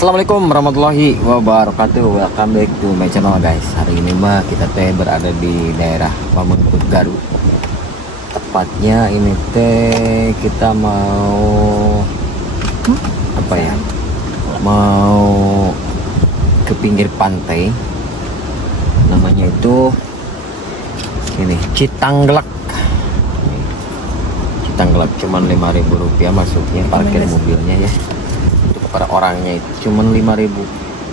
Assalamualaikum warahmatullahi wabarakatuh. Welcome back to my channel guys. Hari ini mah kita teh berada di daerah Pamengpeuk Garut. Tepatnya ini teh kita mau apa ya? Mau ke pinggir pantai. Namanya itu ini Citanggelek. Citanggelek cuman Rp5.000 masuknya, parkir mobilnya ya. Per orangnya itu cuma 5.000.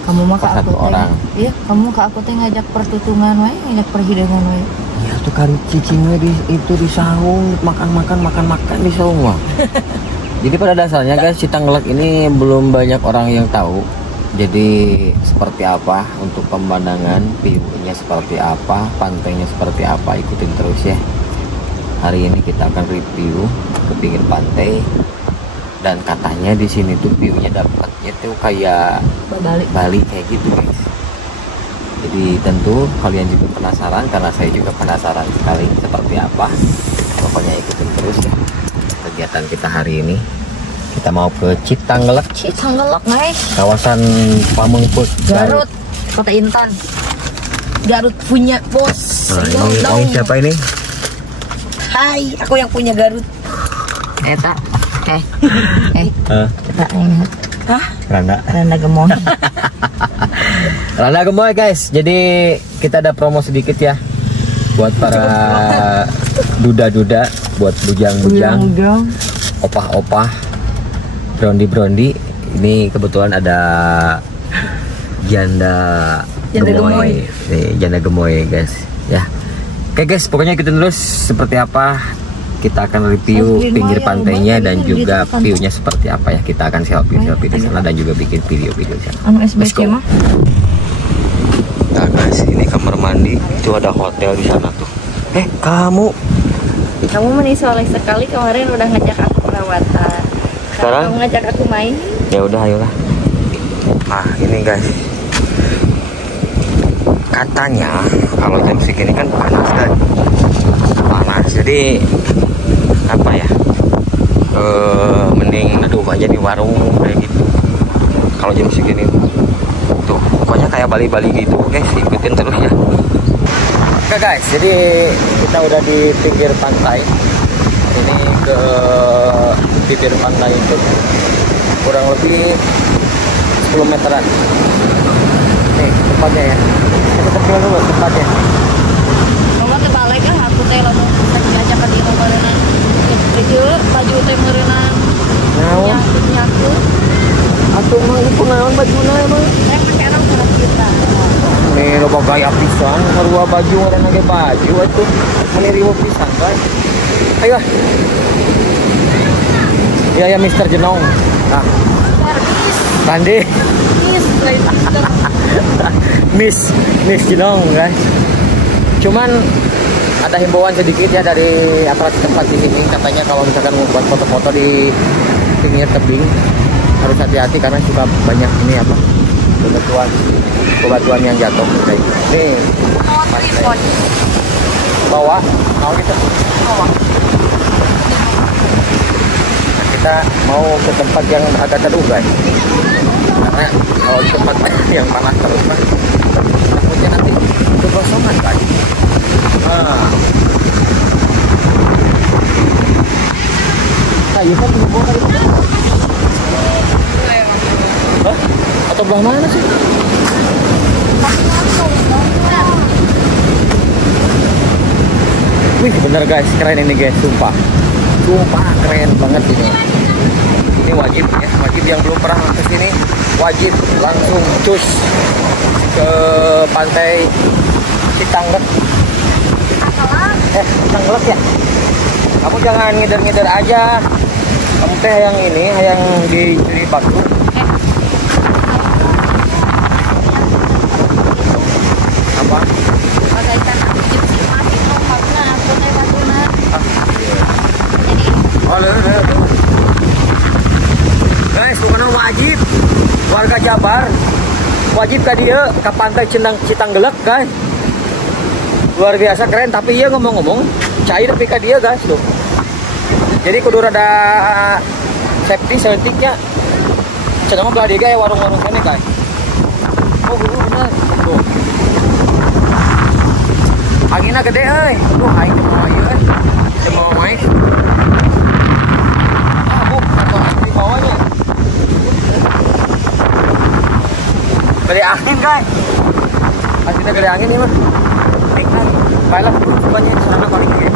Kamu mah ke satu aku orang. Iya, kamu ke aku teh ngajak pertutungan wae, ngajak perhidangan wae. Ya tuh kali cicingnya itu di saung, makan di saung mah. Jadi pada dasarnya guys, Citanggelek ini belum banyak orang yang tahu. Jadi seperti apa untuk pemandangan, view-nya seperti apa, pantainya seperti apa, ikutin terus ya. Hari ini kita akan review ke pinggir pantai. Dan katanya di sini tuh view-nya dapatnya tuh kayak Bali kayak gitu guys. Jadi tentu kalian juga penasaran, karena saya juga penasaran sekali seperti apa. Pokoknya ikutin terus ya kegiatan kita hari ini. Kita mau ke Citanggelek Guys. Kawasan Pamengpeuk Garut, Kota Intan. Garut punya bos. Nah, ini siapa ini? Hai, aku yang punya Garut. Eta. Randa Gemoy. Randa Gemoy guys. Jadi kita ada promo sedikit ya buat para duda-duda, buat bujang-bujang, opah-opah, brondi-brondi. Ini kebetulan ada janda gemoy. Nih, janda gemoy guys ya. Oke guys, pokoknya ikutin terus seperti apa. Kita akan review pinggir pantainya dan juga view-nya seperti apa ya. Kita akan selfie di sana dan juga bikin video-video di sana. Let's go. Nah guys, ini kamar mandi. Itu ada hotel di sana tuh. Kamu Soalnya sekali kemarin udah ngajak aku perawatan. Sekarang kamu ngajak aku main. Ya udah, ayolah. Nah ini guys, katanya kalau jam segini kan panas kan, jadi apa ya, mending neduh aja di warung kayak gitu kalau jam segini tuh. Pokoknya kayak Bali-Bali gitu. Oke, ikutin terus ya. Oke guys, jadi kita udah di pinggir pantai. Ini ke bibir pantai itu kurang lebih 10 meteran. Nih tempatnya ya. Kita pulang dulu tempatnya. Mama kebalik kan aku teh lamun diajak ka dieu meureunna. Itu baju teh meureunna. Nyaku. Atuh mah itu naon bajuna emang? Saya make orang sareng kita. Nih loba gaya pisan, sarua baju ngaranna ge baju atuh. Meni riweuh pisan guys. Ayo. Ya Mister Jenong. Nah. Bandi. Miss Jenong guys. Cuman ada himbauan sedikit ya dari atraksi tempat di sini. Katanya kalau misalkan mau buat foto-foto di pinggir tebing harus hati-hati karena suka banyak ini apa, bebatuan yang jatuh. Nih bawa mau gitu. Kita mau ke tempat yang agak teduh guys, karena kalau di tempat yang panas terus kan takutnya nanti kegosongan guys. Nah, iya kan belum kali itu. Hah? Atau belah mana sih? Wih, bener guys, keren ini guys, sumpah keren banget ini. Ini wajib ya, wajib yang belum pernah ke sini wajib langsung cus ke pantai Citanggelek. Citanggelek ya. Kamu jangan ngider-ngider aja. Kamu teh yang ini, yang dicuri batu. Apa? Guys, bukan wajib. Warga Jabar wajib ka dieu ke pantai Citanggelek guys. Luar biasa keren, tapi iya ngomong-ngomong cair tapi ka dia guys tuh. Jadi kudu rada safety setiknya. Cenah mah belah dia kayak warung-warung kene guys. Oh, bener. Tuh. Anginnya gede euy. Aduh, aing mau ieu euy. Kita mau main. Ah, Bu, atau di bawahnya. Gede angin, guys. Aslinya gede angin ini mah. Baiklah, bukannya sana balik ya.